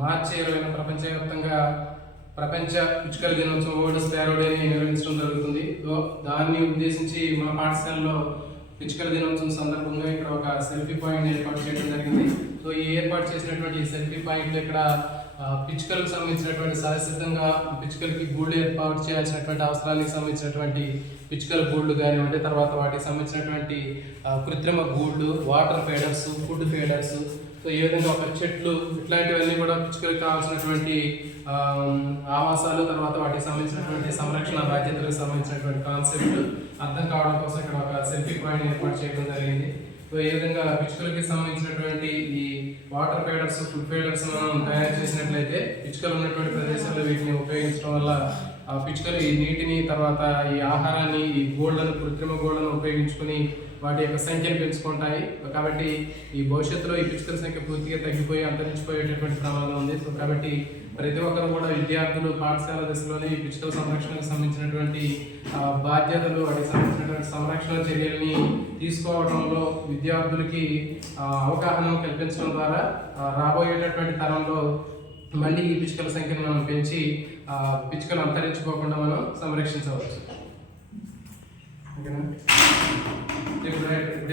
మార్చి 20న ప్రపంచవ్యాప్తంగా ప్రపంచ పిచ్చుకల దినోత్సవం వరల్డ్ స్పారో డేని నిర్వహించడం జరుగుతుంది. దాన్ని ఉద్దేశించి మా పాఠశాలలో పిచ్చుకల దినోత్సవం సందర్భంగా ఇక్కడ ఒక సెల్ఫీ పాయింట్ ఏర్పాటు చేయడం జరిగింది. సో ఈ ఏర్పాటు చేసినటువంటి ఈ సెల్ఫీ పాయింట్ ఇక్కడ పిచ్చుకలకు సంబంధించినటువంటి శాశ్వతంగా పిచ్చుకలకి గూళ్ళు ఏర్పాటు చేయాల్సినటువంటి అవసరాలకు సంబంధించినటువంటి పిచ్చుకల గూళ్ళు కానివ్వండి, తర్వాత వాటికి సంబంధించినటువంటి కృత్రిమ గూళ్ళు, water feeders, food feeders, so ఈ విధంగా ఒక చెట్లు ఇట్లాంటివన్నీ కూడా పిచ్చుకలకు కావాల్సినటువంటి ఆవాసాలు, తర్వాత వాటికి సంబంధించినటువంటి సంరక్షణ బాధ్యతలకు సంబంధించినటువంటి కాన్సెప్ట్ అర్థం కావడం కోసం ఇక్కడ ఒక సెల్ఫీ పాయింట్ ఏర్పాటు చేయడం జరిగింది. సో ఈ విధంగా పిచ్చుకలకి సంబంధించినటువంటి ఈ వాటర్ ఫీడర్స్, ఫుడ్ ఫీడర్స్ మనం తయారు చేసినట్లయితే పిచ్చుకలు ఉన్నటువంటి ప్రదేశాల్లో వీటిని ఉపయోగించడం వల్ల ఆ పిచ్చుకలు ఈ నీటిని, తర్వాత ఈ ఆహారాన్ని, ఈ గోళ్లను, కృత్రిమ గోళ్లను ఉపయోగించుకుని వాటి యొక్క సంఖ్యను పెంచుకుంటాయి. కాబట్టి ఈ భవిష్యత్తులో ఈ పిచ్చుకల సంఖ్య పూర్తిగా తగ్గిపోయి అంతరించిపోయేటటువంటి ప్రమాదం ఉంది. సో కాబట్టి ప్రతి ఒక్కరు కూడా విద్యార్థులు పాఠశాల దశలోనే ఈ పిచ్చుకల సంరక్షణకు సంబంధించినటువంటి బాధ్యతలు, వాటికి సంబంధించినటువంటి సంరక్షణ చర్యల్ని తీసుకోవడంలో విద్యార్థులకి అవగాహన కల్పించడం ద్వారా రాబోయేటటువంటి తరంలో మళ్ళీ ఈ పిచ్చుకల సంఖ్యను మనం పెంచి పిచ్చుకలు అంతరించుకోకుండా మనం సంరక్షించవచ్చు. ఓకేనా?